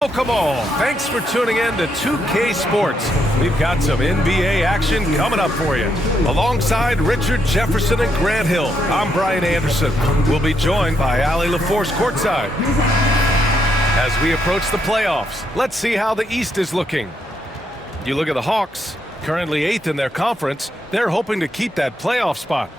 Welcome all. Thanks for tuning in to 2K Sports. We've got some NBA action coming up for you. Alongside Richard Jefferson and Grant Hill, I'm Brian Anderson. We'll be joined by Allie LaForce courtside. As we approach the playoffs, let's see how the East is looking. You look at the Hawks, currently 8th in their conference. They're hoping to keep that playoff spot.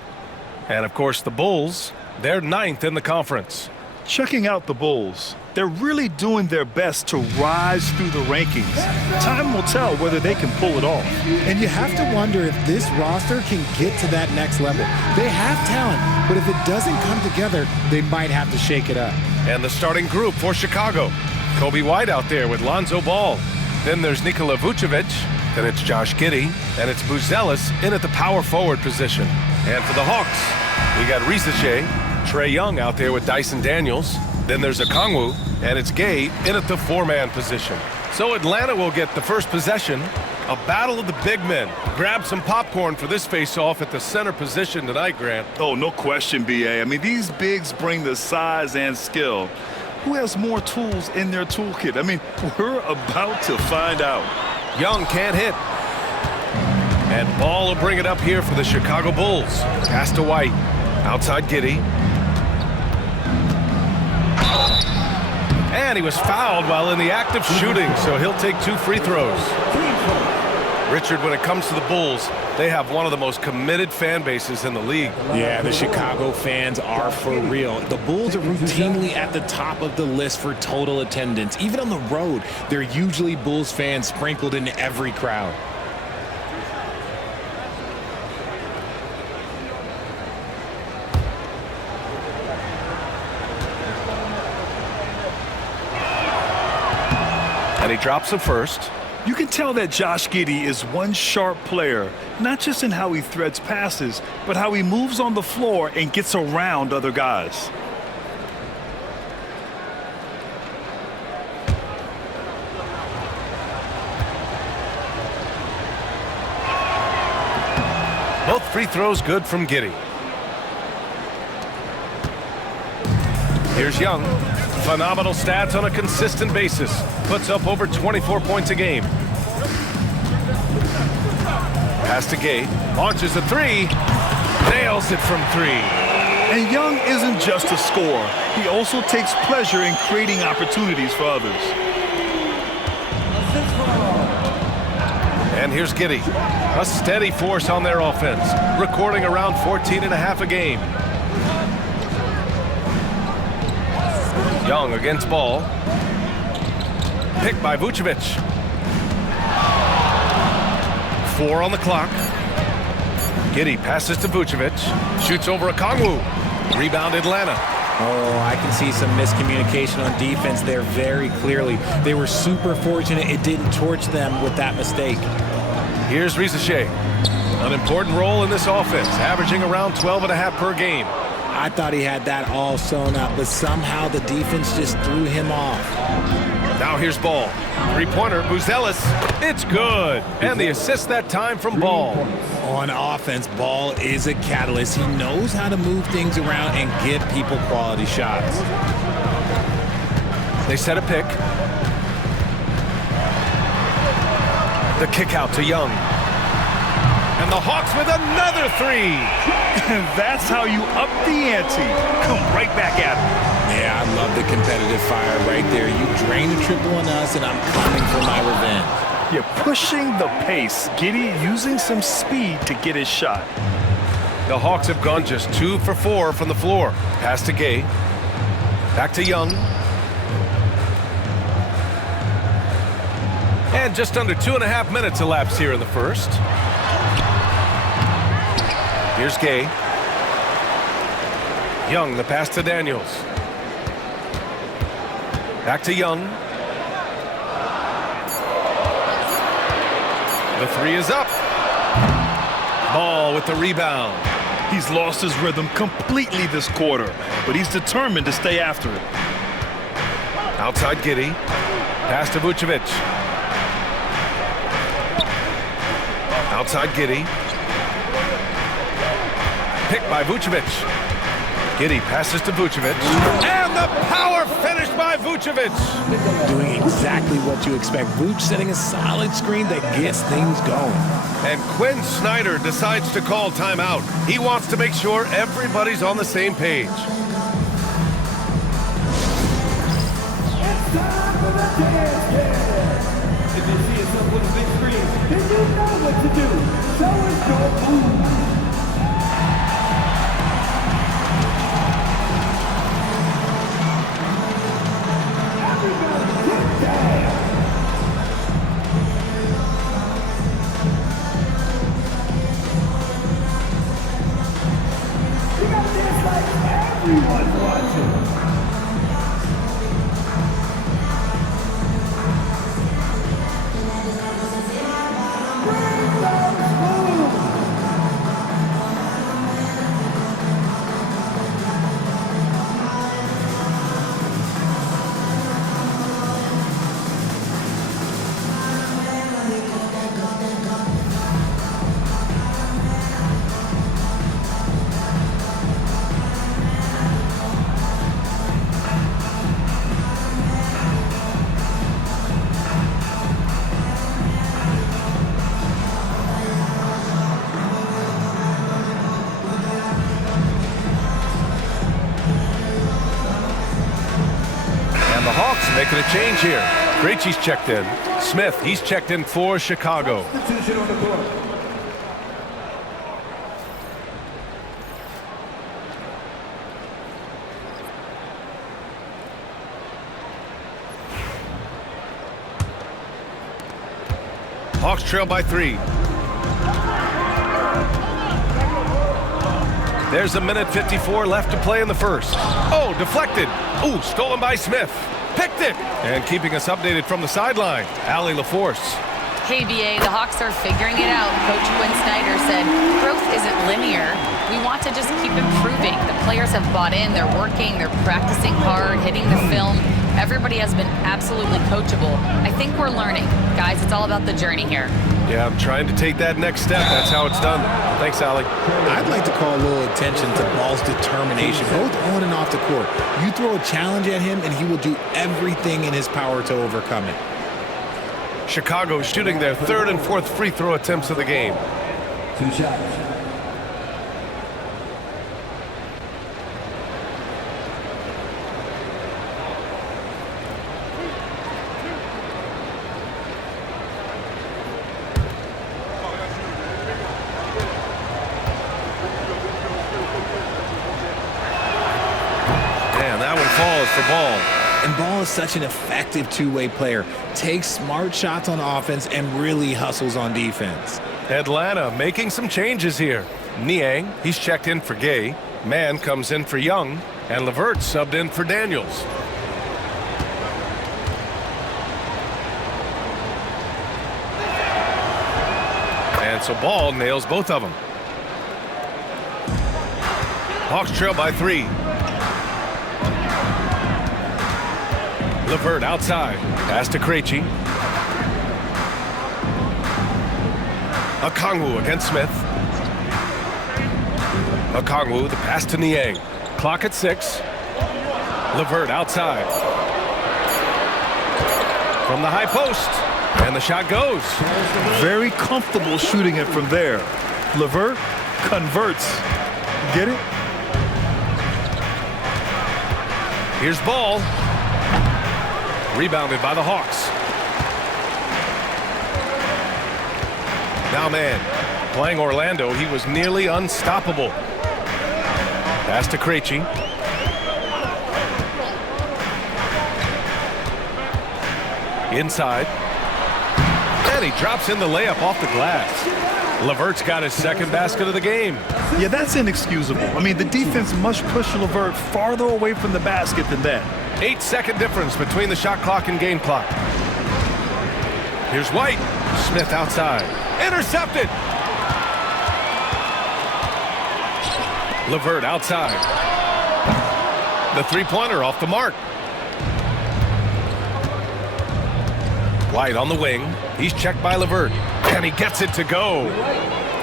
And of course the Bulls, they're 9th in the conference. Checking out the Bulls, they're really doing their best to rise through the rankings. Time will tell whether they can pull it off. And you have to wonder if this roster can get to that next level. They have talent, but if it doesn't come together, they might have to shake it up. And the starting group for Chicago. Kobe White out there with Lonzo Ball. Then there's Nikola Vucevic. Then it's Josh Giddey. And it's Buzelis in at the power forward position. And for the Hawks, we got Risache, Trae Young out there with Dyson Daniels. Then there's Okongwu, and it's Gay in at the four-man position. So Atlanta will get the first possession. A battle of the big men. Grab some popcorn for this face-off at the center position tonight, Grant. Oh, no question, B.A. I mean, these bigs bring the size and skill. Who has more tools in their toolkit? I mean, we're about to find out. Young can't hit. And Ball will bring it up here for the Chicago Bulls. Pass to White. Outside Giddey. And he was fouled while in the act of shooting, so he'll take 2 free throws. Richard, when it comes to the Bulls, they have one of the most committed fan bases in the league. Yeah, the Chicago fans are for real. The Bulls are routinely at the top of the list for total attendance. Even on the road, there are usually Bulls fans sprinkled in every crowd. And he drops it first. You can tell that Josh Giddey is one sharp player, not just in how he threads passes, but how he moves on the floor and gets around other guys. Both free throws good from Giddey. Here's Young. Phenomenal stats on a consistent basis. Puts up over 24 points a game. Pass to Gay. Launches a three. Nails it from 3. And Young isn't just a scorer. He also takes pleasure in creating opportunities for others. And here's Giddey. A steady force on their offense. Recording around 14.5 a game. Young against Ball. Picked by Vucevic. 4 on the clock. Giddey passes to Vucevic. Shoots over Okongwu. Rebound Atlanta. Oh, I can see some miscommunication on defense there very clearly. They were super fortunate it didn't torch them with that mistake. Here's Risache. An important role in this offense, averaging around 12.5 per game. I thought he had that all sewn up, but somehow the defense just threw him off. Now here's Ball. Three-pointer, Buzelis. It's good. And the assist that time from Ball. On offense, Ball is a catalyst. He knows how to move things around and give people quality shots. They set a pick. The kick out to Young. And the Hawks with another 3. And that's how you up the ante. Come right back at him. Yeah, I love the competitive fire right there. You drain a triple on us, and I'm coming for my revenge. You're pushing the pace. Giddey using some speed to get his shot. The Hawks have gone just 2 for 4 from the floor. Pass to Gay. Back to Young. And just under 2.5 minutes elapsed here in the first. Here's Gay. Young, the pass to Daniels. Back to Young. The 3 is up. Ball with the rebound. He's lost his rhythm completely this quarter, but he's determined to stay after it. Outside Giddey. Pass to Vucevic. Outside Giddey. Picked by Vucevic. Giddey passes to Vucevic. And the power finish by Vucevic. Doing exactly what you expect. Vuce setting a solid screen that gets things going. And Quinn Snyder decides to call timeout. He wants to make sure everybody's on the same page. It's time for the dance game. If you see yourself on the big screen, then you know what to do. Show us your move. Everyone's watching. Bring those moves. And the Hawks making a change here. Krejci's checked in. Smith, he's checked in for Chicago. Substitution on the court. Hawks trail by 3. There's a minute 54 left to play in the first. Oh, deflected. Ooh, stolen by Smith. Picked it. And keeping us updated from the sideline, Allie LaForce. Hey, BA, the Hawks are figuring it out. Coach Quinn Snyder said growth isn't linear. We want to just keep improving. The players have bought in. They're working. They're practicing hard, hitting the film. Everybody has been absolutely coachable. I think we're learning. Guys, it's all about the journey here. Yeah, I'm trying to take that next step. That's how it's done. Thanks, Allie. I'd like to call a little attention to Ball's determination, both on and off the court. You throw a challenge at him, and he will do everything in his power to overcome it. Chicago shooting their third and fourth free throw attempts of the game. 2 shots. And that one falls for Ball. And Ball is such an effective two-way player. Takes smart shots on offense and really hustles on defense. Atlanta making some changes here. Niang, he's checked in for Gay. Mann comes in for Young. And LeVert subbed in for Daniels. And so Ball nails both of them. Hawks trail by 3. LeVert outside. Pass to Krejci. Okongwu against Smith. Okongwu, the pass to Niang. Clock at 6. LeVert outside. From the high post. And the shot goes. Very comfortable shooting it from there. LeVert converts. Get it? Here's Ball. Rebounded by the Hawks. Now man, playing Orlando, he was nearly unstoppable. Pass to Krejci. Inside. And he drops in the layup off the glass. LeVert's got his second basket of the game. Yeah, that's inexcusable. I mean, the defense must push LeVert farther away from the basket than that. 8-second difference between the shot clock and game clock. Here's White. Smith outside. Intercepted. LeVert outside. The three-pointer off the mark. White on the wing. He's checked by LeVert. And he gets it to go.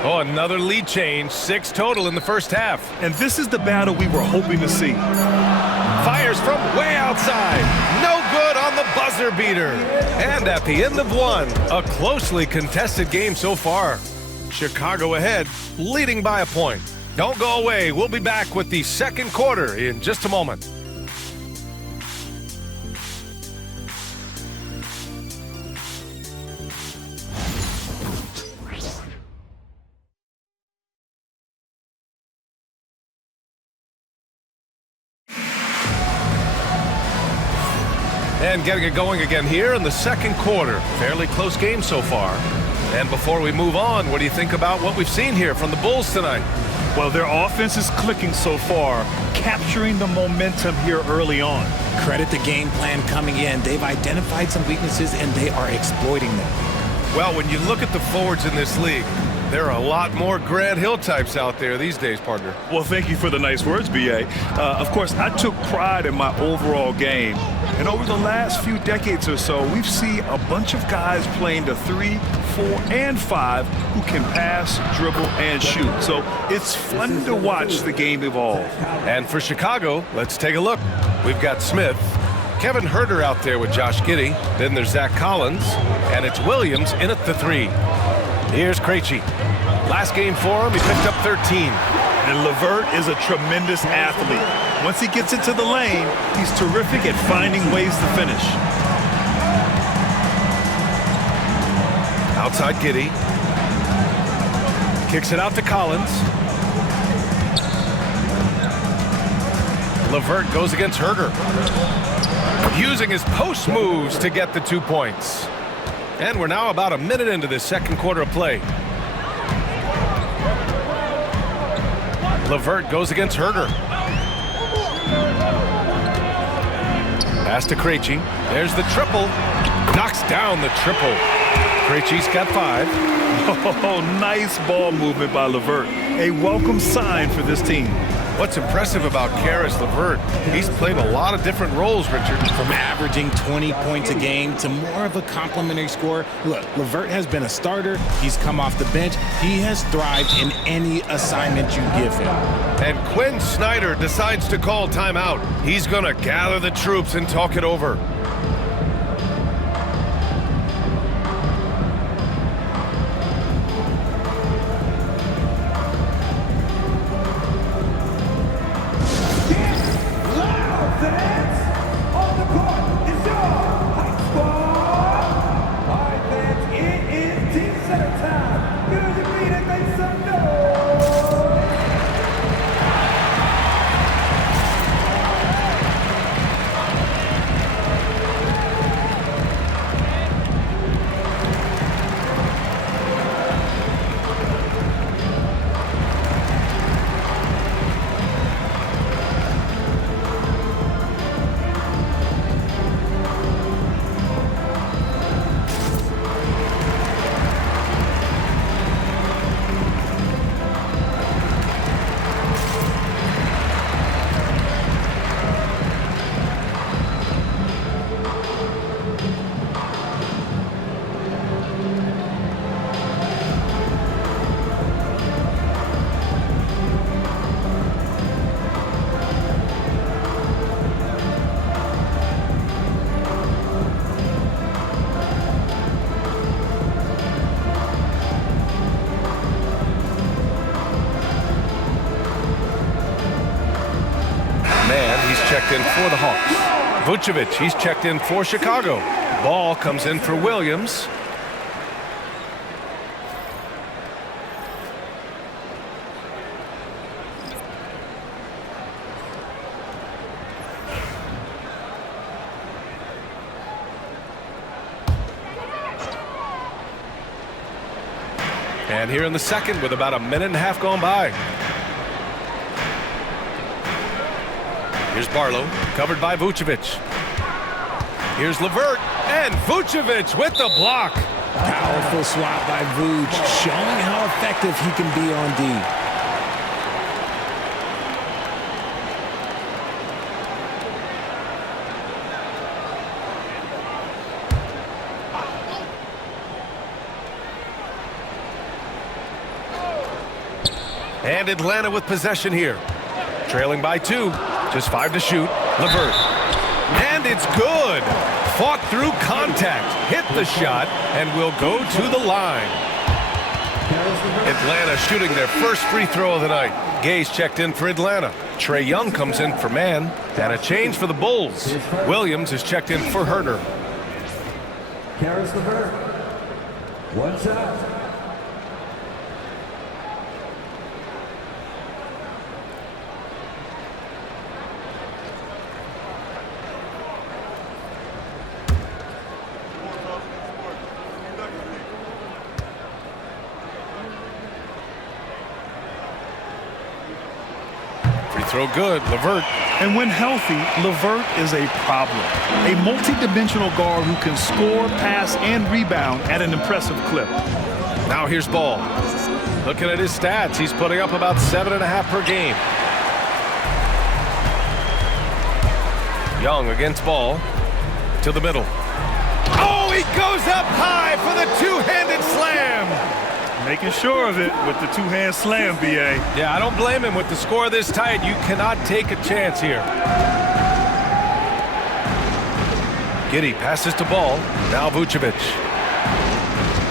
Oh, another lead change. 6 total in the first half. And this is the battle we were hoping to see. Fires from way outside. No good on the buzzer beater. And at the end of one, a closely contested game so far. Chicago ahead, leading by a point. Don't go away. We'll be back with the second quarter in just a moment. And getting it going again here in the second quarter. Fairly close game so far. And before we move on, what do you think about what we've seen here from the Bulls tonight? Well, their offense is clicking so far, capturing the momentum here early on. Credit the game plan coming in. They've identified some weaknesses, and they are exploiting them. Well, when you look at the forwards in this league, there are a lot more Grant Hill types out there these days, partner. Well, thank you for the nice words, B.A. Of course, I took pride in my overall game. And over the last few decades or so, we've seen a bunch of guys playing the 3, 4, and 5 who can pass, dribble, and shoot. So it's fun to watch the game evolve. And for Chicago, let's take a look. We've got Smith, Kevin Huerter out there with Josh Giddey. Then there's Zach Collins, and it's Williams in at the 3. Here's Krejci. Last game for him, he picked up 13. And LeVert is a tremendous athlete. Once he gets into the lane, he's terrific at finding ways to finish. Outside Giddey. Kicks it out to Collins. LeVert goes against Huerter. Using his post moves to get the 2 points. And we're now about a minute into this second quarter of play. LeVert goes against Huerter. Pass to Krejci. There's the triple. Knocks down the triple. Krejci's got 5. Oh, nice ball movement by LeVert. A welcome sign for this team. What's impressive about Karis LeVert, he's played a lot of different roles, Richard. From averaging 20 points a game to more of a complimentary scorer. Look, LeVert has been a starter. He's come off the bench. He has thrived in any assignment you give him. And Quinn Snyder decides to call timeout. He's going to gather the troops and talk it over. Checked in for the Hawks. Vucevic, he's checked in for Chicago. Ball comes in for Williams. And here in the second with about a minute and a half gone by. Here's Barlow, covered by Vucevic. Here's LeVert, and Vucevic with the block. Powerful swat by Vuce, showing how effective he can be on D. And Atlanta with possession here. Trailing by 2. Just 5 to shoot. LeVert. And it's good. Fought through contact. Hit the shot and will go to the line. Atlanta shooting their first free throw of the night. Gay's checked in for Atlanta. Trae Young comes in for Man. And a change for the Bulls. Williams is checked in for Herter. Karis LeVert. One shot. Throw good, LeVert. And when healthy, LeVert is a problem. A multi-dimensional guard who can score, pass, and rebound at an impressive clip. Now here's Ball. Looking at his stats, he's putting up about 7.5 per game. Young against Ball. To the middle. Oh, he goes up high for the two-handed slam. Making sure of it with the two-hand slam, B.A. Yeah, I don't blame him. With the score this tight, you cannot take a chance here. Giddey passes to Ball. Now Vucevic.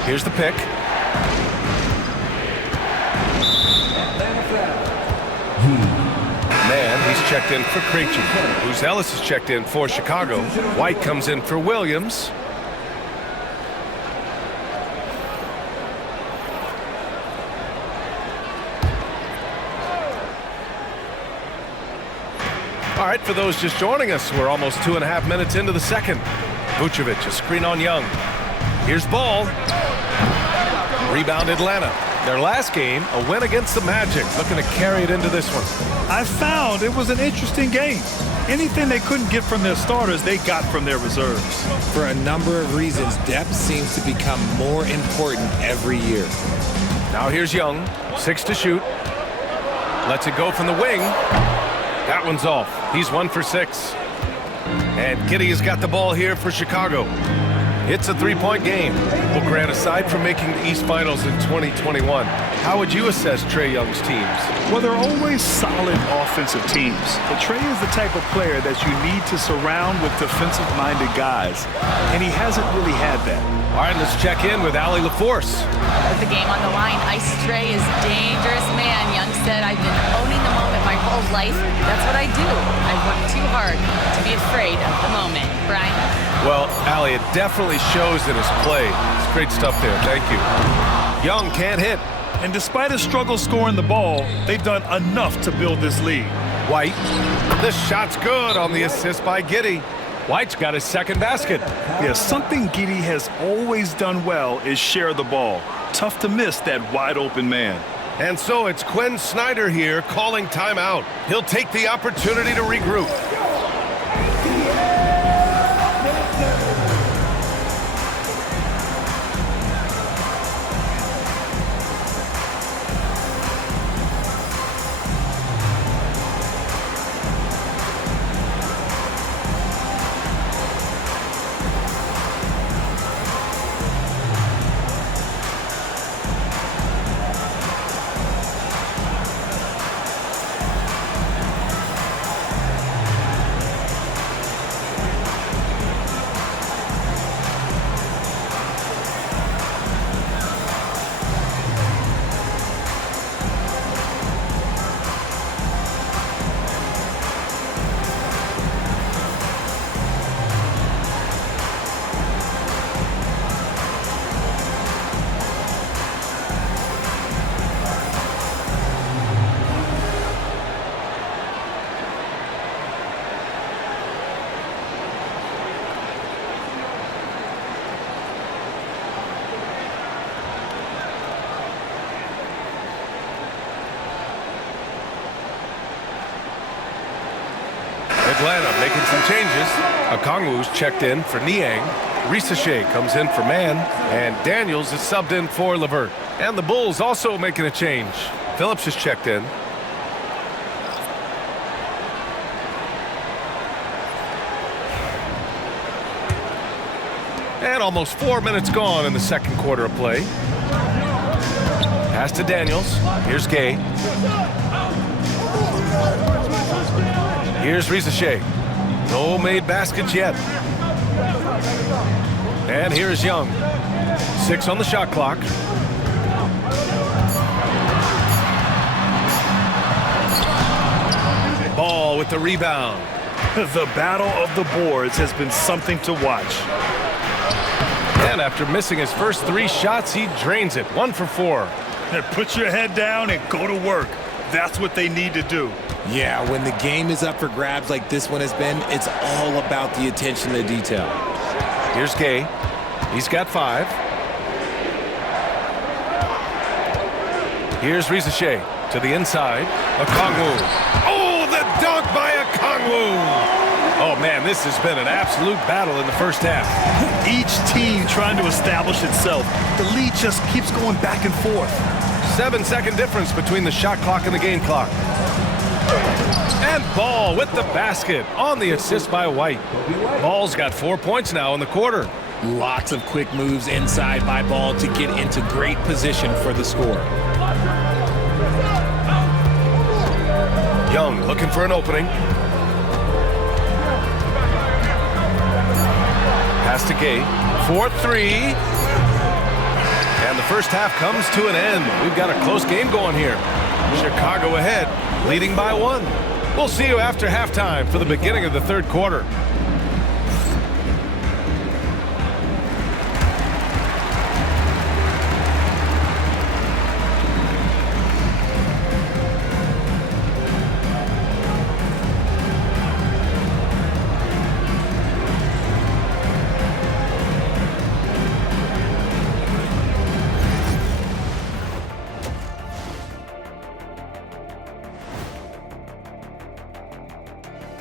Here's the pick. Man, he's checked in for Krejci. Bruce Ellis is checked in for Chicago. White comes in for Williams. All right, for those just joining us, we're almost 2.5 minutes into the second. Vucevic, a screen on Young. Here's Ball. Rebound Atlanta. Their last game, a win against the Magic. Looking to carry it into this one. I found it was an interesting game. Anything they couldn't get from their starters, they got from their reserves. For a number of reasons, depth seems to become more important every year. Now here's Young. 6 to shoot. Lets it go from the wing. That one's off. He's 1 for 6. And Giddey has got the ball here for Chicago. It's a three-point game. Well, Grant, aside from making the East Finals in 2021, how would you assess Trae Young's teams? Well, they're always solid offensive teams. But Trae is the type of player that you need to surround with defensive-minded guys. And he hasn't really had that. All right, let's check in with Allie LaForce. With the game on the line, Ice Trae is dangerous man. Young said, I've been owning the moment my whole life. That's what I do. I've worked too hard to be afraid of the moment. Brian? Well, Allie, it definitely shows in his play. It's great stuff there. Thank you. Young can't hit. And despite his struggle scoring the ball, they've done enough to build this lead. White. The shot's good on the assist by Giddey. White's got his second basket. Yeah, something Giddey has always done well is share the ball. Tough to miss that wide open man. And so it's Quinn Snyder here calling timeout. He'll take the opportunity to regroup. Atlanta making some changes. Okongwu's checked in for Niang. Risache comes in for Man. And Daniels is subbed in for LeVert. And the Bulls also making a change. Phillips is checked in. And almost 4 minutes gone in the second quarter of play. Pass to Daniels. Here's Gay. Here's Rizachet. No made baskets yet. And here's Young. 6 on the shot clock. Ball with the rebound. The battle of the boards has been something to watch. And after missing his first 3 shots, he drains it. 1 for 4. Put your head down and go to work. That's what they need to do. Yeah, when the game is up for grabs like this one has been, it's all about the attention to detail. Here's Gay. He's got 5. Here's Rizachet to the inside. Okongwu. Oh, the dunk by Okongwu. Oh, man, this has been an absolute battle in the first half. Each team trying to establish itself. The lead just keeps going back and forth. 7-second difference between the shot clock and the game clock. And Ball with the basket on the assist by White. Ball's got 4 points now in the quarter. Lots of quick moves inside by Ball to get into great position for the score. Young looking for an opening. Pass to Gay. 4-3. And the first half comes to an end. We've got a close game going here. Chicago ahead, leading by 1. We'll see you after halftime for the beginning of the third quarter.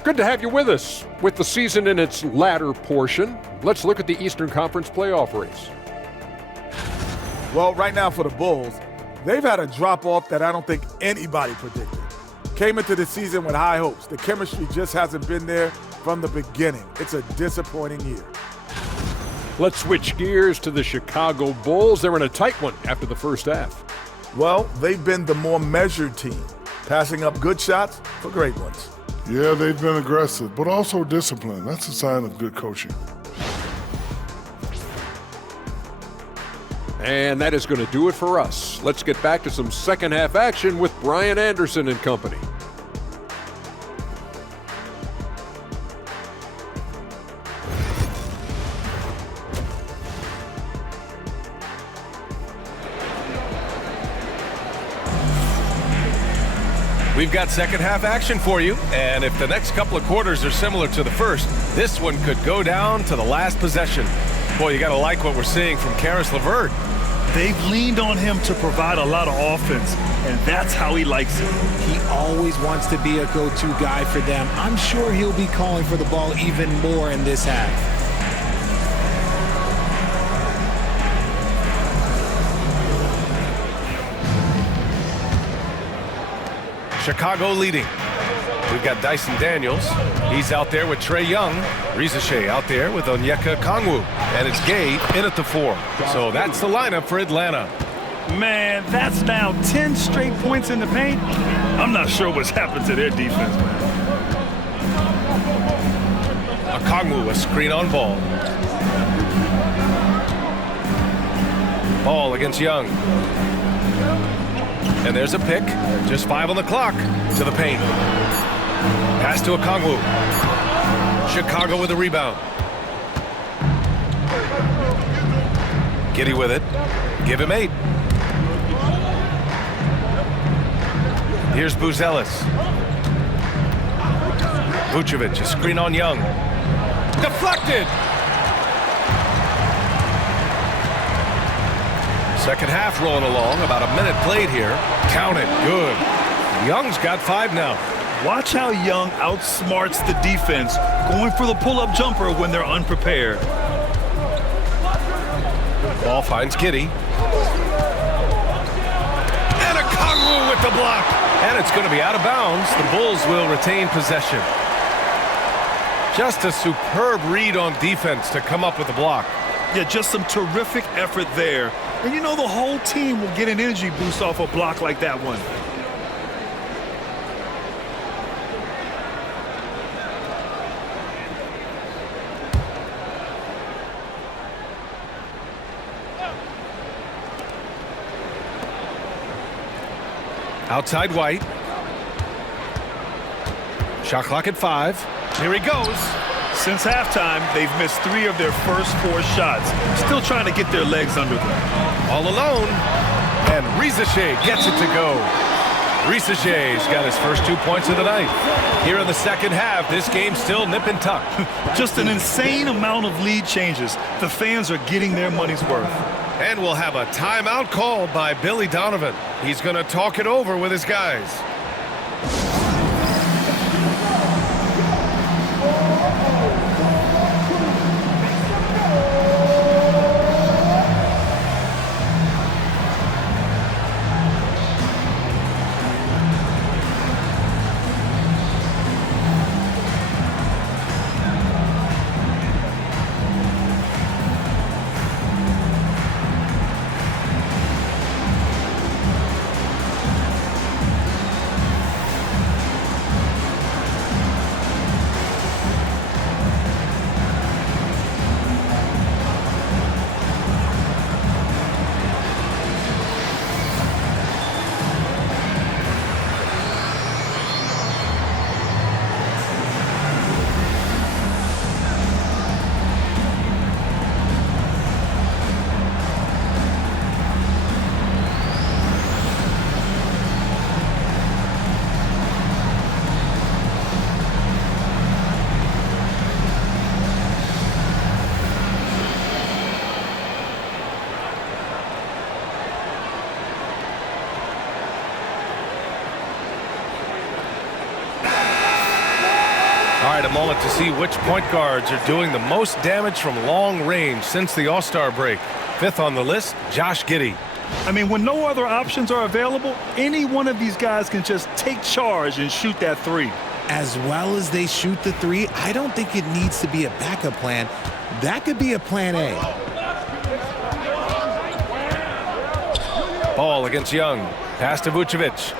Good to have you with us. With the season in its latter portion, let's look at the Eastern Conference playoff race. Well, right now for the Bulls, they've had a drop-off that I don't think anybody predicted. Came into the season with high hopes. The chemistry just hasn't been there from the beginning. It's a disappointing year. Let's switch gears to the Chicago Bulls. They're in a tight one after the first half. Well, they've been the more measured team, passing up good shots for great ones. Yeah, they've been aggressive, but also disciplined. That's a sign of good coaching. And that is going to do it for us. Let's get back to some second half action with Brian Anderson and company. We've got second half action for you, and if the next couple of quarters are similar to the first, this one could go down to the last possession. Boy, you got to like what we're seeing from Karis LeVert. They've leaned on him to provide a lot of offense, and that's how he likes it. He always wants to be a go-to guy for them. I'm sure he'll be calling for the ball even more in this half. Chicago leading. We've got Dyson Daniels. He's out there with Trae Young. Rizachet out there with Onyeka Okongwu. And it's Gay in at the 4. So that's the lineup for Atlanta. Man, that's now 10 straight points in the paint. I'm not sure what's happened to their defense, man. Okongwu, a screen on Ball. Ball against Young. And there's a pick. Just 5 on the clock. To the paint. Pass to Okongwu. Chicago with a rebound. Giddy with it. Give him 8. Here's Buzelis. Vucevic, a screen on Young. Deflected! Second half rolling along, about a minute played here. Count it, good. Young's got 5 now. Watch how Young outsmarts the defense, going for the pull-up jumper when they're unprepared. Ball finds Giddy. And Okongwu with the block. And it's going to be out of bounds. The Bulls will retain possession. Just a superb read on defense to come up with the block. Yeah, just some terrific effort there. And you know the whole team will get an energy boost off a block like that one. Outside White. Shot clock at 5. Here he goes. Since halftime, they've missed 3 of their first 4 shots. Still trying to get their legs under them. All alone. And Rizachet gets it to go. Rizachet's got his first 2 points of the night. Here in the second half, this game's still nip and tuck. Just an insane amount of lead changes. The fans are getting their money's worth. And we'll have a timeout called by Billy Donovan. He's going to talk it over with his guys. All right, a moment to see which point guards are doing the most damage from long range since the All-Star break. 5th on the list, Josh Giddey. I mean, when no other options are available, any one of these guys can just take charge and shoot that 3. As well as they shoot the 3, I don't think it needs to be a backup plan. That could be a plan A. Ball against Young. Pass to Vucevic.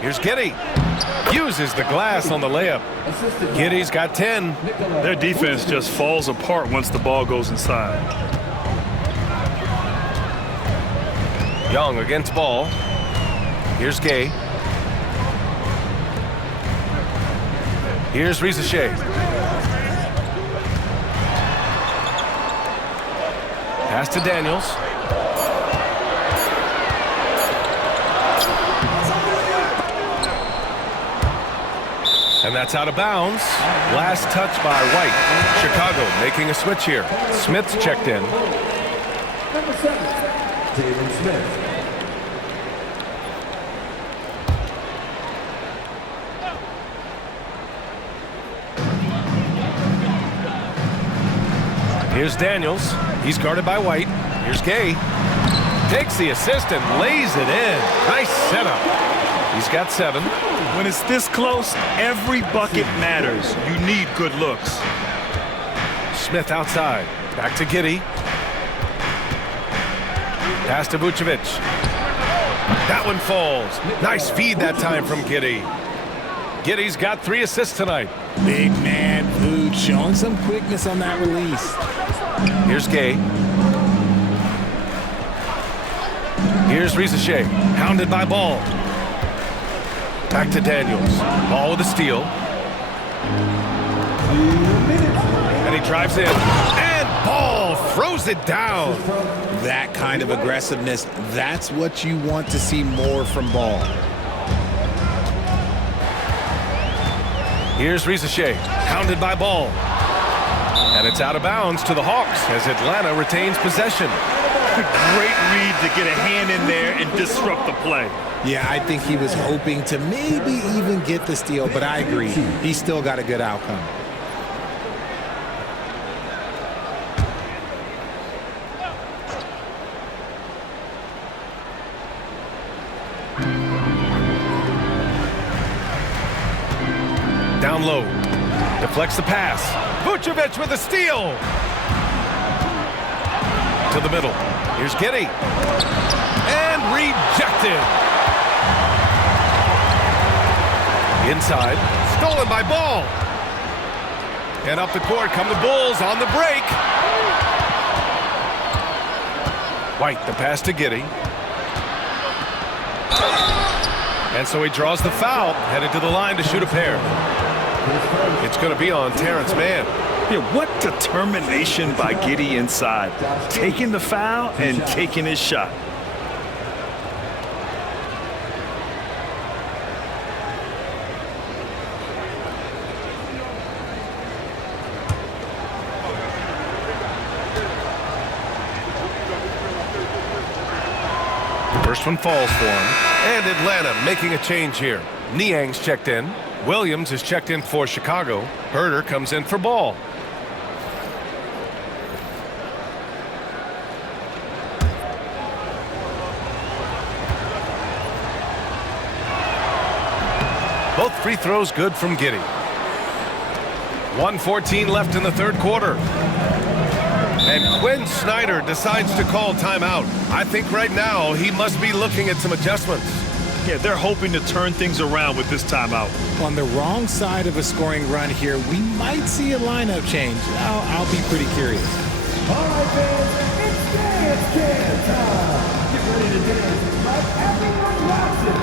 Here's Giddey. Uses the glass on the layup. Giddey's got 10. Their defense just falls apart once the ball goes inside. Young against Ball. Here's Gay. Here's Rizachet. Pass to Daniels. And that's out of bounds. Last touch by White. Chicago making a switch here. Smith's checked in. Number 7, Jalen Smith. Here's Daniels. He's guarded by White. Here's Gay. Takes the assist and lays it in. Nice setup. He's got 7. When it's this close, every bucket matters. You need good looks. Smith outside. Back to Giddey. Pass to Vucevic. That one falls. Nice feed that time from Giddey. Giddey's got 3 assists tonight. Big man Vooch showing some quickness on that release. Here's Gay. Here's Rizachet. Hounded by Ball. Back to Daniels. Ball with a steal. And he drives in. And Ball throws it down. That kind of aggressiveness, that's what you want to see more from Ball. Here's Rizachet. Hounded by Ball. And it's out of bounds to the Hawks as Atlanta retains possession. Great read to get a hand in there and disrupt the play. Yeah, I think he was hoping to maybe even get the steal, but I agree. He still got a good outcome. Down low. Deflects the pass. Vucevic with a steal. To the middle. Here's Giddey. And rejected. Inside. Stolen by Ball. And up the court come the Bulls on the break. White, the pass to Giddey. And so he draws the foul, headed to the line to shoot a pair. It's going to be on Terrence Mann. Yeah, what determination by Giddey inside. Taking the foul and taking his shot. First one falls for him. And Atlanta making a change here. Niang's checked in. Williams is checked in for Chicago. Herter comes in for Ball. Both free throws good from Giddey. 1:14 left in the third quarter. And Quinn Snyder decides to call timeout. I think right now he must be looking at some adjustments. Yeah, they're hoping to turn things around with this timeout. On the wrong side of a scoring run here, we might see a lineup change. I'll be pretty curious. All right, fans, it's dance time. Get ready to dance like everyone rocks it.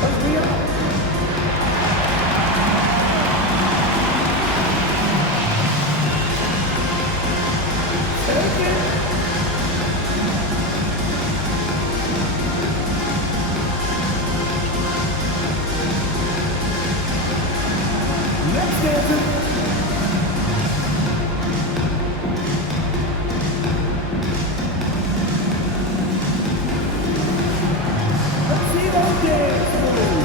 'Cause we are. Let's dance it. Let's see those dance moves.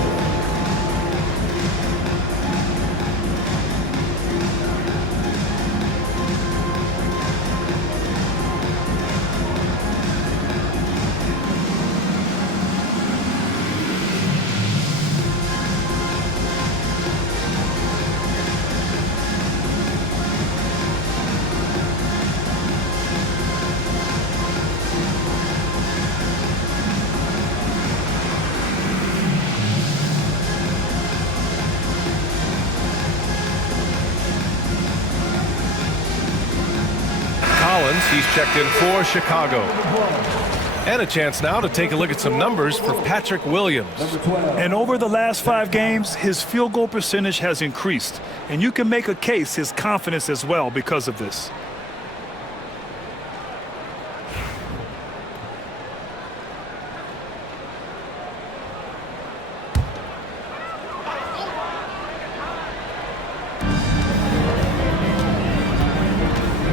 Collins, he's checked in for Chicago. And a chance now to take a look at some numbers for Patrick Williams. And over the last 5 games, his field goal percentage has increased. And you can make a case his confidence as well because of this.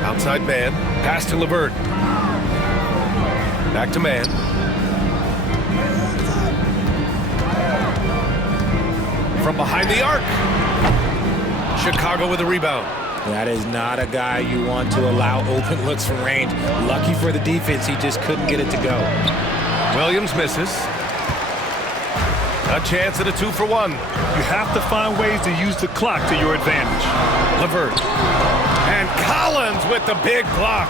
Outside man, pass to LeVert. Back to man. From behind the arc. Chicago with a rebound. That is not a guy you want to allow open looks from range. Lucky for the defense, he just couldn't get it to go. Williams misses. A chance at a 2-for-1. You have to find ways to use the clock to your advantage. LeVert. And Collins with the big block.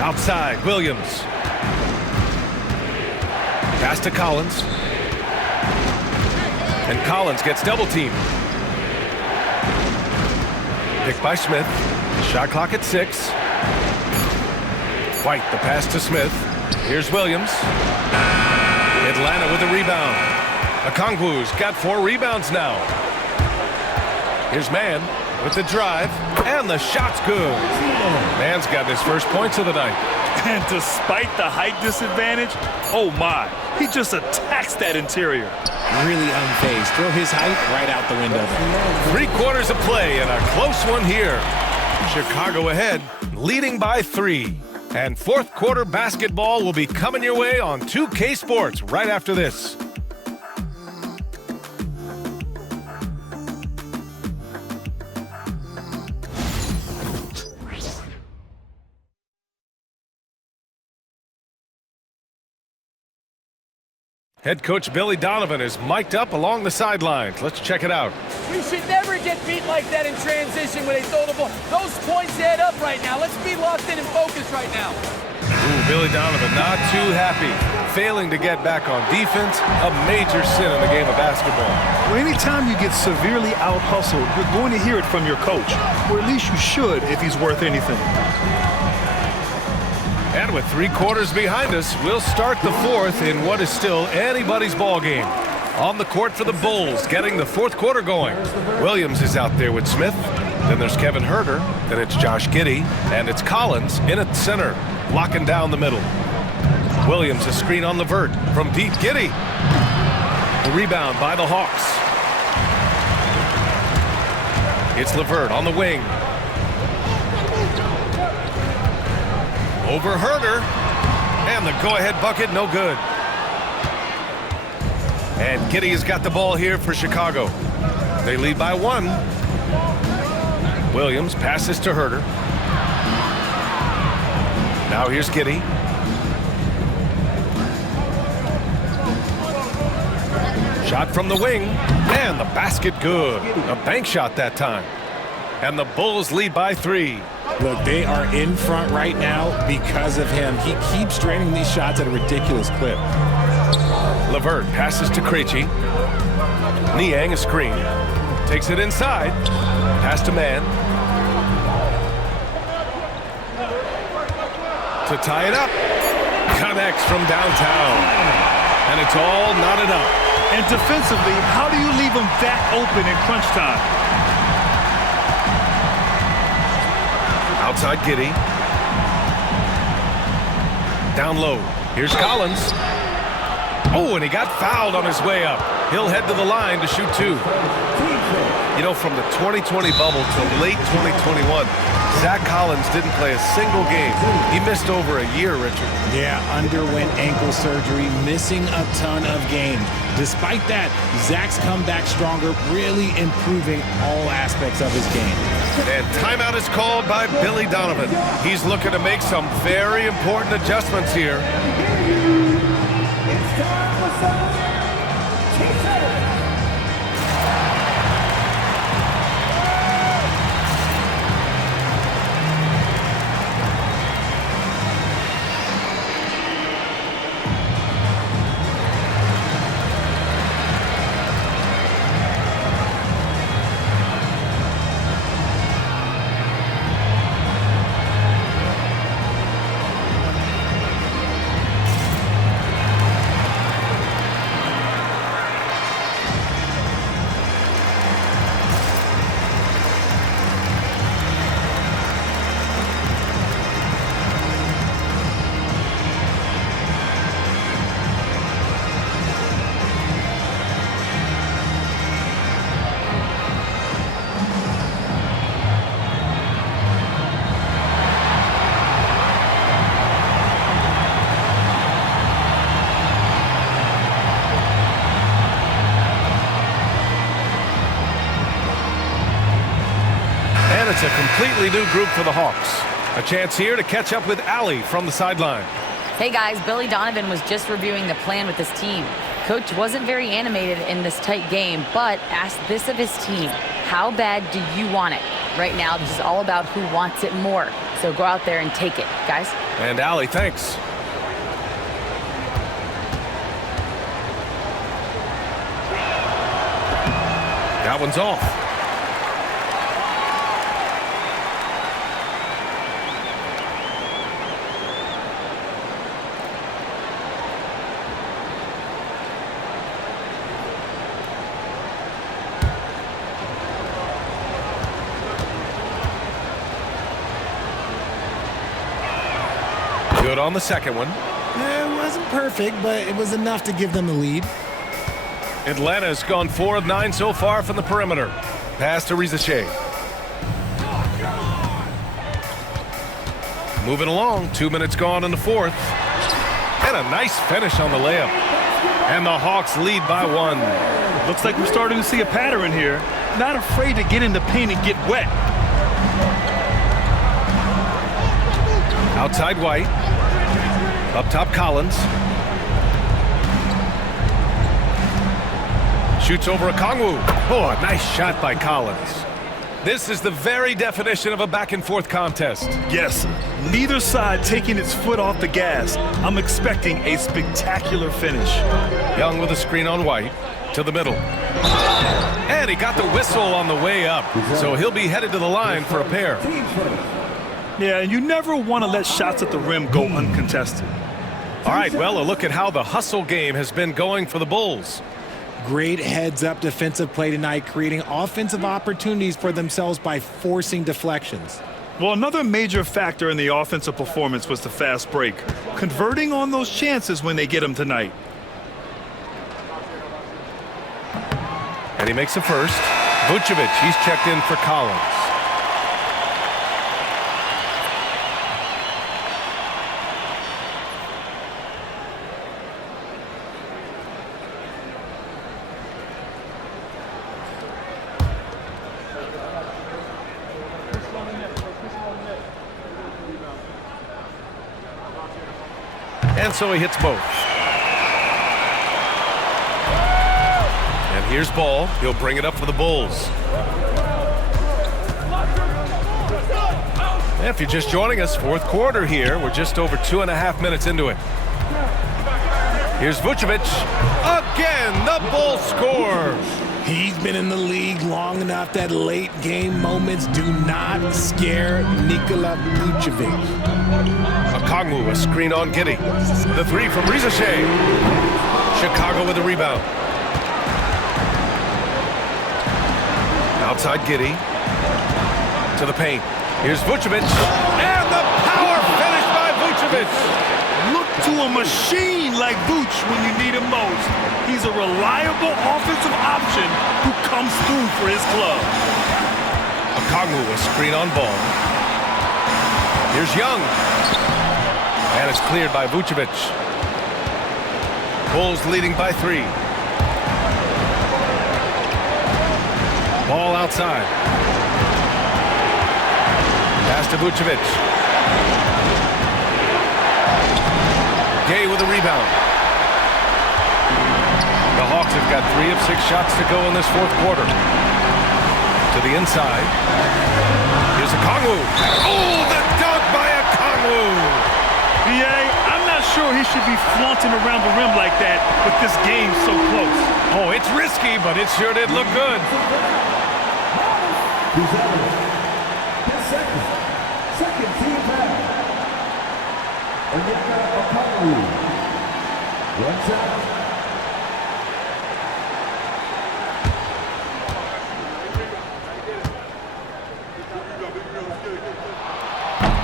Outside, Williams. Pass to Collins. And Collins gets double teamed. Picked by Smith. Shot clock at 6. White, the pass to Smith. Here's Williams. Atlanta with a rebound. Okongwu's got 4 rebounds now. Here's Mann with the drive, and the shot's good. Mann's got his first points of the night. And despite the height disadvantage, oh my, he just attacks that interior. Really unfazed. Throw his height right out the window. 3 quarters of play and a close one here. Chicago ahead, leading by 3. And fourth quarter basketball will be coming your way on 2K Sports right after this. Head coach Billy Donovan is mic'd up along the sidelines. Let's check it out. We should never get beat like that in transition when they throw the ball. Those points add up right now. Let's be locked in and focused right now. Ooh, Billy Donovan not too happy. Failing to get back on defense, a major sin in the game of basketball. Well, anytime you get severely out-hustled, you're going to hear it from your coach. Or at least you should if he's worth anything. And with 3 quarters behind us, we'll start the fourth in what is still anybody's ball game. On the court for the Bulls, getting the fourth quarter going. Williams is out there with Smith. Then there's Kevin Huerter. Then it's Josh Giddey. And it's Collins in at center, locking down the middle. Williams a screen on Levert from deep. Giddey. The rebound by the Hawks. It's Levert on the wing. Over Huerter. And the go-ahead bucket, no good. And Giddey has got the ball here for Chicago. They lead by 1. Williams passes to Huerter. Now here's Giddey. Shot from the wing, and the basket good. A bank shot that time. And the Bulls lead by 3. Look, they are in front right now because of him. He keeps draining these shots at a ridiculous clip. Levert passes to Krejci. Niang a screen. Takes it inside. Pass to Mann. To tie it up. Connects from downtown. And it's all knotted up. And defensively, how do you leave them that open in crunch time? Outside Giddey. Down low. Here's Collins. Oh, and he got fouled on his way up. He'll head to the line to shoot 2. You know, from the 2020 bubble to late 2021, Zach Collins didn't play a single game. He missed over a year, Richard. Yeah, underwent ankle surgery, missing a ton of games. Despite that, Zach's come back stronger, really improving all aspects of his game. And timeout is called by Billy Donovan. He's looking to make some very important adjustments here. It's time for some T-shirt. It's a completely new group for the Hawks. A chance here to catch up with Allie from the sideline. Hey guys, Billy Donovan was just reviewing the plan with his team. Coach wasn't very animated in this tight game, but asked this of his team. How bad do you want it? Right now, this is all about who wants it more. So go out there and take it, guys. And Allie, thanks. That one's off. Good on the second one. It wasn't perfect, but it was enough to give them the lead. Atlanta's gone 4 of 9 so far from the perimeter. Pass to Rizachet. Moving along, 2 minutes gone in the fourth. And a nice finish on the layup. And the Hawks lead by 1. Looks like we're starting to see a pattern here. Not afraid to get in the paint and get wet. Outside White. Up top Collins. Shoots over a Kongwu. Oh, a nice shot by Collins. This is the very definition of a back-and-forth contest. Yes, neither side taking its foot off the gas. I'm expecting a spectacular finish. Young with a screen on White to the middle. And he got the whistle on the way up, so he'll be headed to the line for a pair. Yeah, and you never want to let shots at the rim go uncontested. All right, well, a look at how the hustle game has been going for the Bulls. Great heads-up defensive play tonight, creating offensive opportunities for themselves by forcing deflections. Well, another major factor in the offensive performance was the fast break, converting on those chances when they get them tonight. And he makes a first. Vucevic, he's checked in for Collins. And so he hits both. And here's Ball. He'll bring it up for the Bulls. If you're just joining us, fourth quarter here. We're just over 2.5 minutes into it. Here's Vucevic. Again, the Bulls score. He's been in the league long enough that late game moments do not scare Nikola Vucevic. Kongwu, a screen on Giddey. The three from Rizashe. Chicago with a rebound. Outside Giddey. To the paint. Here's Vucevic. And the power finish by Vucevic. Look to a machine like Vuce when you need him most. He's a reliable offensive option who comes through for his club. Kongwu, a screen on Ball. Here's Young. And it's cleared by Vucevic. Bulls leading by 3. Ball outside. Pass to Vucevic. Gay with a rebound. The Hawks have got 3 of 6 shots to go in this fourth quarter. To the inside. Here's a Kongwu. Oh, the dunk by a Kongwu. I'm not sure he should be flaunting around the rim like that with this game so close. Oh, it's risky, but it sure did look good. Second team foul. Onyeka Okongwu. One shot.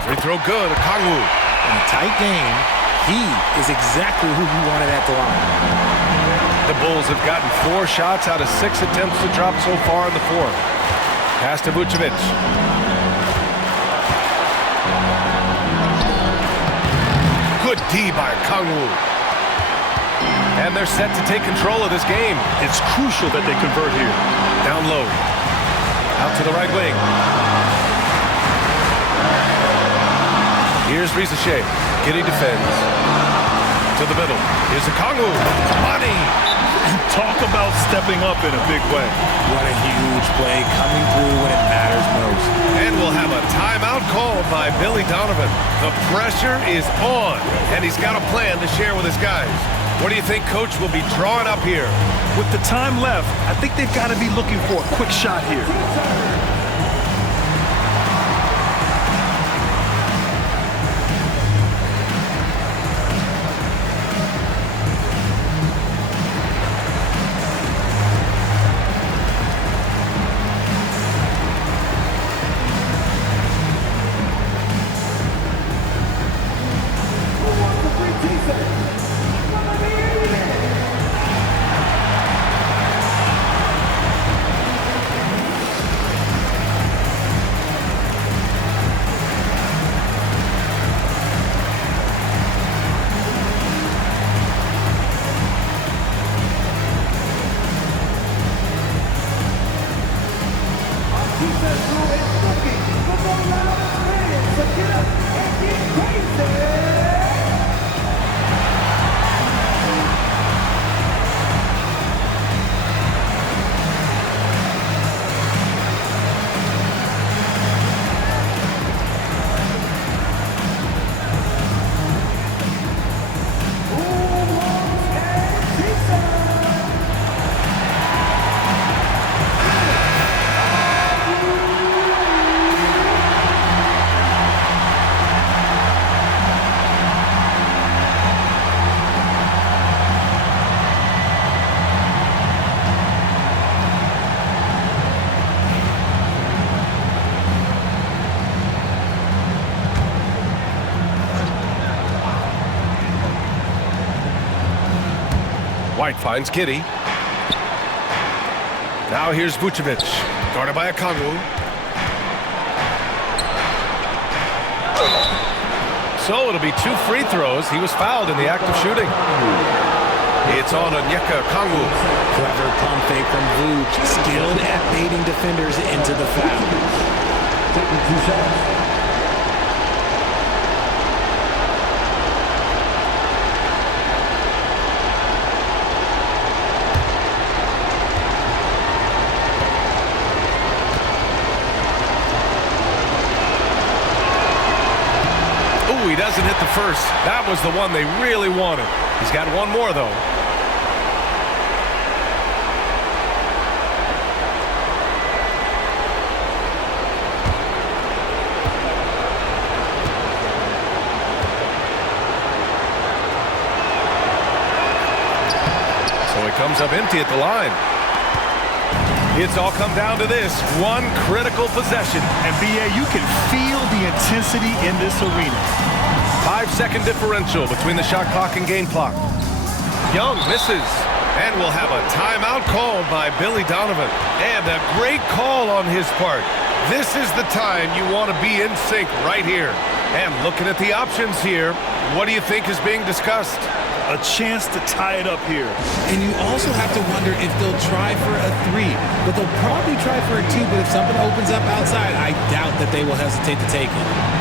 Free throw good, Okongwu. In a tight game, he is exactly who you wanted at the line. The Bulls have gotten 4 shots out of 6 attempts to drop so far in the fourth. Pass to Vucevic. Good D by Kongwu. And they're set to take control of this game. It's crucial that they convert here. Down low. Out to the right wing. Here's Rizashe. Giddey defends. To the middle. Here's a Kongwu. Money. Talk about stepping up in a big way. What a huge play, coming through when it matters most. And we'll have a timeout called by Billy Donovan. The pressure is on, and he's got a plan to share with his guys. What do you think Coach will be drawing up here? With the time left, I think they've got to be looking for a quick shot here. White finds Kitty. Now here's Vucevic, guarded by Okongwu. So it'll be 2 free throws. He was fouled in the act of shooting. It's on Onyeka Okongwu. Clever pump fake from Vooch, skilled at baiting defenders into the foul. He doesn't hit the first. That was the one they really wanted. He's got one more, though. So he comes up empty at the line. It's all come down to this one critical possession. And BA, you can feel the intensity in this arena. 5-second differential between the shot clock and game clock. Young misses, and we'll have a timeout called by Billy Donovan. And a great call on his part. This is the time you want to be in sync right here. And looking at the options here, what do you think is being discussed? A chance to tie it up here. And you also have to wonder if they'll try for a 3, but they'll probably try for a 2, but if something opens up outside, I doubt that they will hesitate to take it.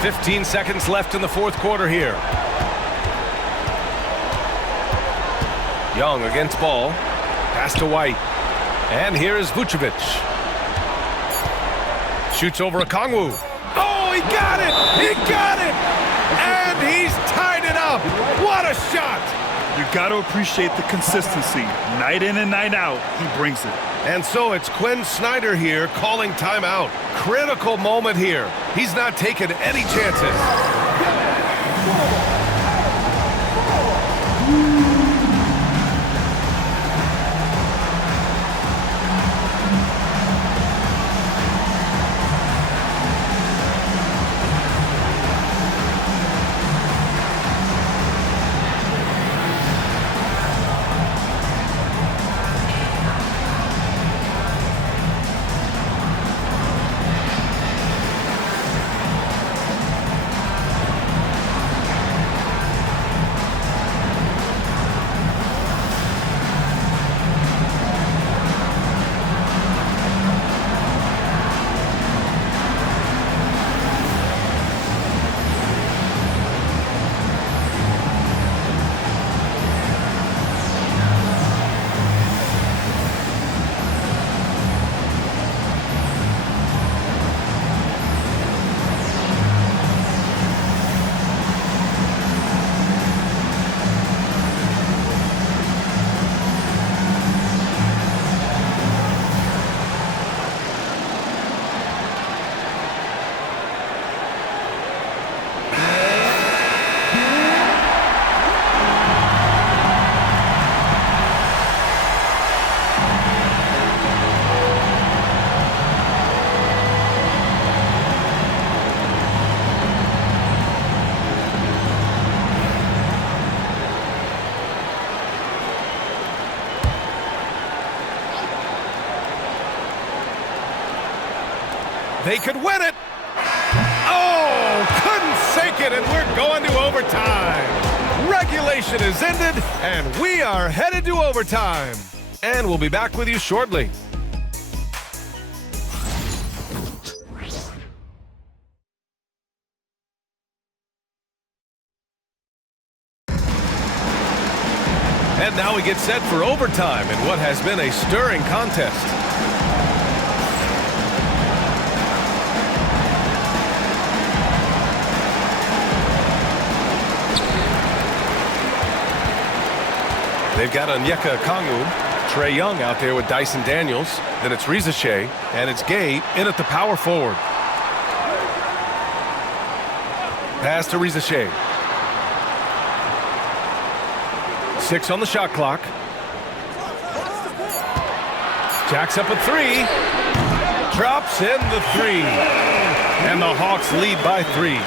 Fifteen seconds left in the fourth quarter here. Young against ball. Pass to White. And here is Vucevic. Shoots over Okongwu. Oh, he got it! He got it! And he's tied it up! What a shot! You got to appreciate the consistency. Night in and night out, he brings it. And so it's Quinn Snyder here calling timeout. Critical moment here. He's not taking any chances. They could win it. Oh, couldn't sink it, and we're going to overtime. Regulation is ended, and we are headed to overtime. And we'll be back with you shortly. And now we get set for overtime in what has been a stirring contest. They've got Onyeka Okongwu, Trae Young out there with Dyson Daniels. Then it's Riza Shea, and it's Gay in at the power forward. Pass to Riza Shea. 6 on the shot clock. Jacks up a 3. Drops in the 3. And the Hawks lead by 3.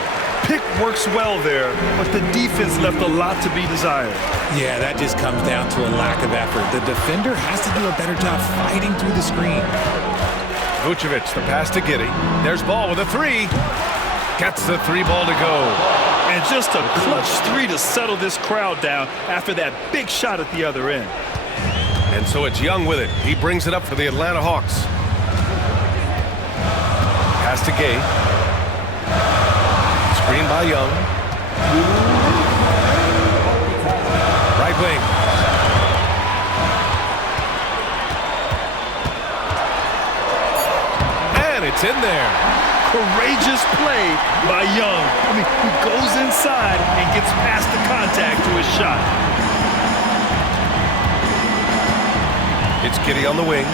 Pick works well there, but the defense left a lot to be desired. Yeah, that just comes down to a lack of effort. The defender has to do a better job fighting through the screen. Vucevic, the pass to Giddey. There's Ball with a 3. Gets the 3 ball to go. And just a clutch 3 to settle this crowd down after that big shot at the other end. And so it's Young with it. He brings it up for the Atlanta Hawks. Pass to Gay. Screen by Young. Right wing. And it's in there. Courageous play by Young. I mean, he goes inside and gets past the contact to his shot. It's Giddey on the wing.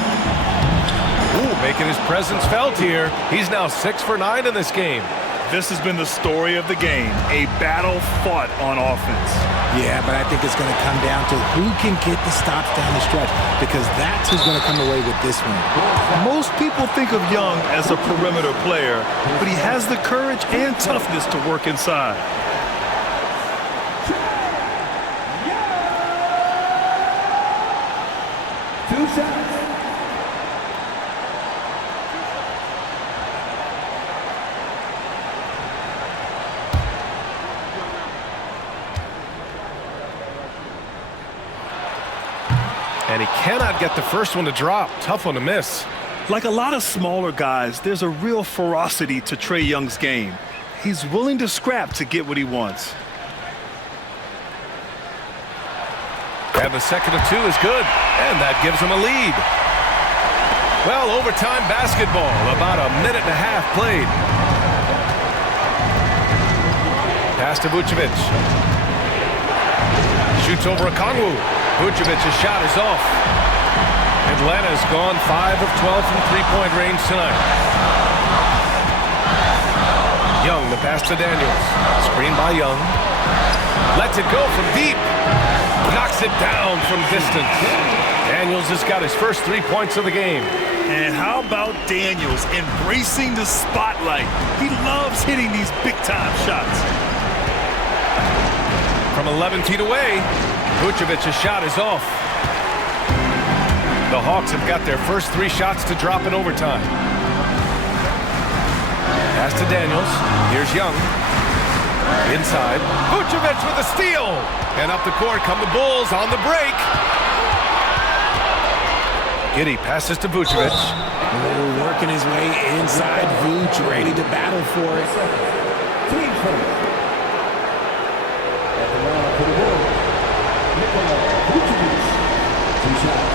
Ooh, making his presence felt here. He's now 6 for 9 in this game. This has been the story of the game, a battle fought on offense. Yeah, but I think it's going to come down to who can get the stops down the stretch, because that's who's going to come away with this one. Most people think of Young as a perimeter player, but he has the courage and toughness to work inside. Two shots. And he cannot get the first one to drop. Tough one to miss. Like a lot of smaller guys, there's a real ferocity to Trae Young's game. He's willing to scrap to get what he wants. And the second of 2 is good. And that gives him a lead. Well, overtime basketball. About a minute and a half played. Pass to Vucevic. Shoots over Okongwu. Vucevic's shot is off. Atlanta's gone 5 of 12 from three-point range tonight. Young, the pass to Daniels. Screen by Young. Lets it go from deep. Knocks it down from distance. Daniels has got his first 3 points of the game. And how about Daniels embracing the spotlight? He loves hitting these big-time shots. From 11 feet away, Vucevic's shot is off. The Hawks have got their first 3 shots to drop in overtime. Pass to Daniels. Here's Young. Inside. Vucevic with a steal. And up the court come the Bulls on the break. Giddey passes to Vucevic. Oh, working his way inside. Vuce ready to battle for it. Team first. At the line for the Bulls, Vucevic. 2 shots.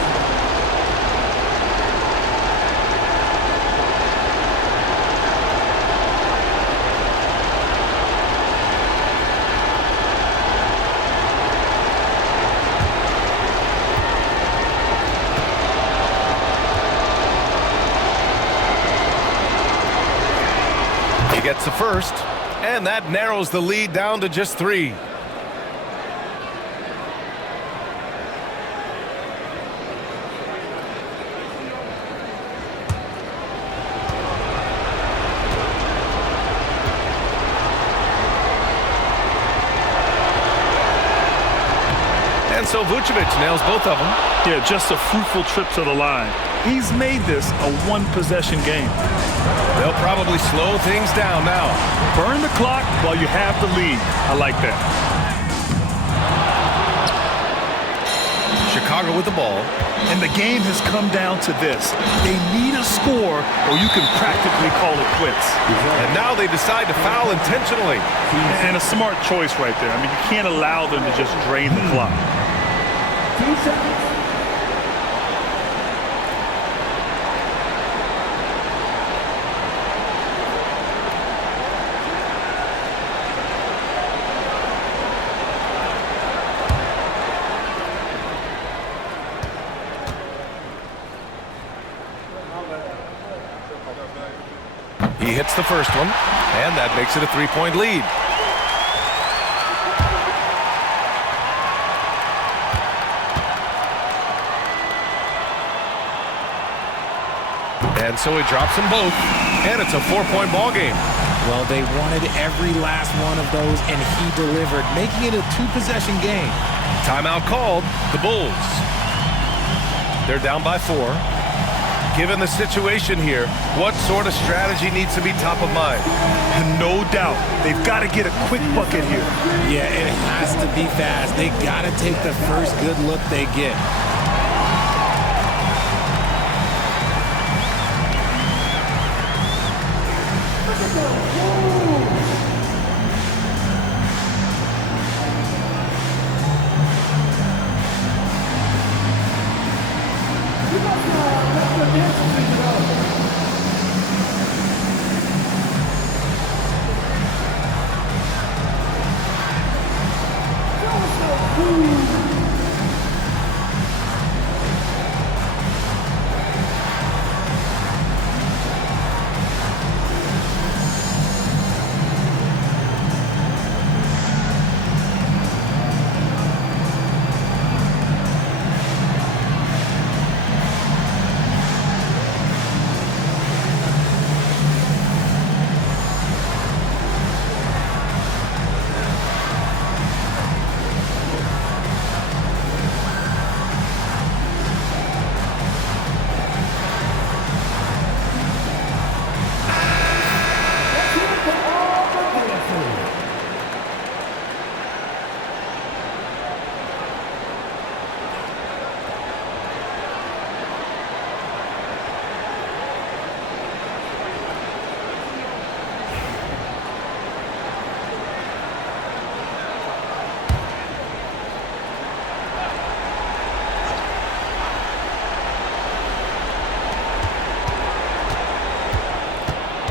Gets the first, and that narrows the lead down to just 3. And so Vucevic nails both of them. Yeah, just a fruitful trip to the line. He's made this a one-possession game. They'll probably slow things down now. Burn the clock while you have the lead. I like that. Chicago with the ball. And the game has come down to this. They need a score or you can practically call it quits. And now they decide to foul intentionally. And a smart choice right there. I mean, you can't allow them to just drain the clock. 2 seconds. He hits the first one, and that makes it a 3-point lead. And so he drops them both, and it's a 4-point ball game. Well, they wanted every last one of those, and he delivered, making it a 2-possession game. Timeout called, the Bulls. They're down by 4. Given the situation here, what sort of strategy needs to be top of mind? No doubt. They've got to get a quick bucket here. Yeah, it has to be fast. They got to take the first good look they get.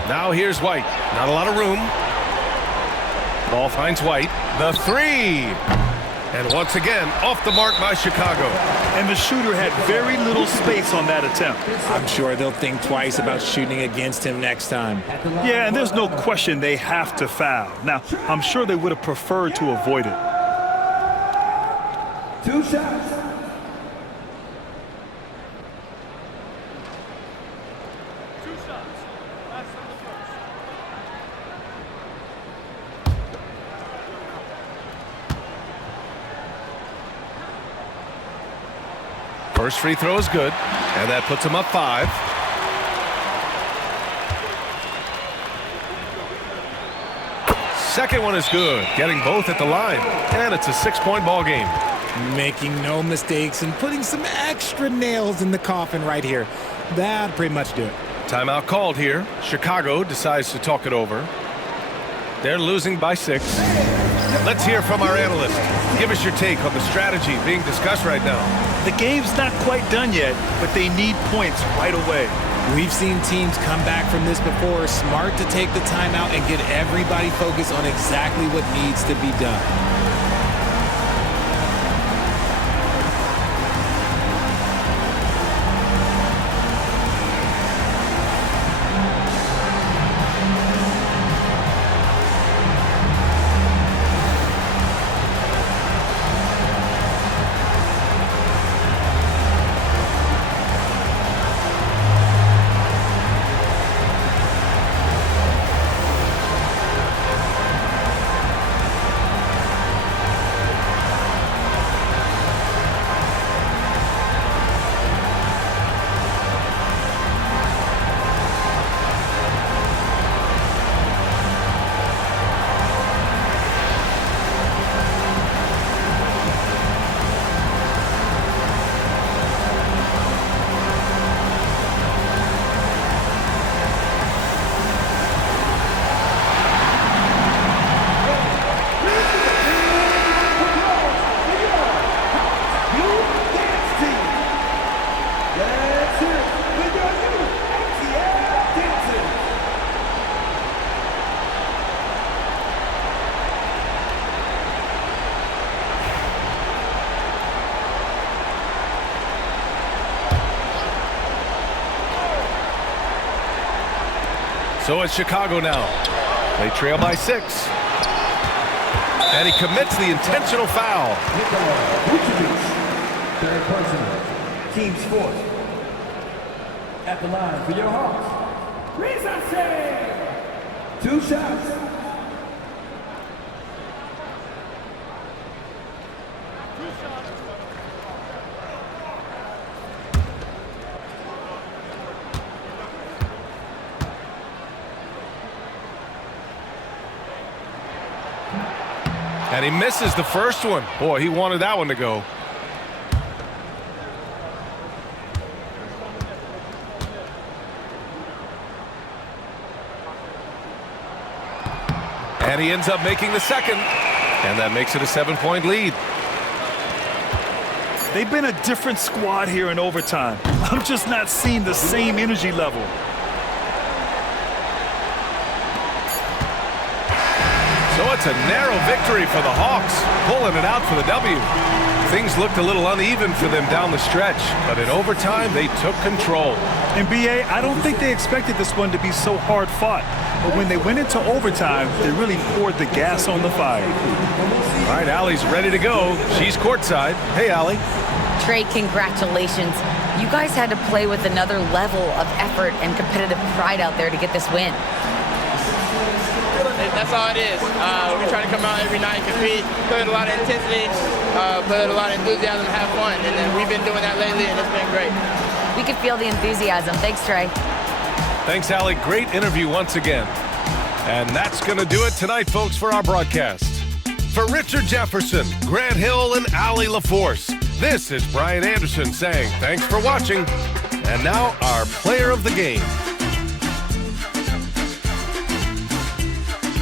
Now here's White. Not a lot of room. Ball finds White. The 3. And once again, off the mark by Chicago. And the shooter had very little space on that attempt. I'm sure they'll think twice about shooting against him next time. Yeah, and there's no question they have to foul. Now, I'm sure they would have preferred to avoid it. 2 shots. First free throw is good, and that puts him up 5. Second one is good, getting both at the line, and it's a 6-point ball game. Making no mistakes and putting some extra nails in the coffin right here. That'd pretty much do it. Timeout called here. Chicago decides to talk it over. They're losing by 6. Let's hear from our analyst. Give us your take on the strategy being discussed right now. The game's not quite done yet, but they need points right away. We've seen teams come back from this before. Smart to take the timeout and get everybody focused on exactly what needs to be done. So it's Chicago now. They trail by 6. And he commits the intentional foul. Third personal. Team's fourth. At the line for your Hawks. Rizase! 2 shots. And he misses the first one. Boy, he wanted that one to go. And he ends up making the second. And that makes it a 7-point lead. They've been a different squad here in overtime. I'm just not seeing the same energy level. So it's a narrow victory for the Hawks, pulling it out for the W. Things looked a little uneven for them down the stretch, but in overtime, they took control. And BA, I don't think they expected this one to be so hard fought. But when they went into overtime, they really poured the gas on the fire. All right, Allie's ready to go. She's courtside. Hey, Allie. Trey, congratulations. You guys had to play with another level of effort and competitive pride out there to get this win. That's all it is. We try to come out every night, compete, put a lot of intensity, put a lot of enthusiasm, have fun. And then we've been doing that lately, and it's been great. We could feel the enthusiasm. Thanks, Trey. Thanks, Allie. Great interview once again. And that's going to do it tonight, folks, for our broadcast. For Richard Jefferson, Grant Hill, and Allie LaForce, this is Brian Anderson saying thanks for watching. And now our player of the game.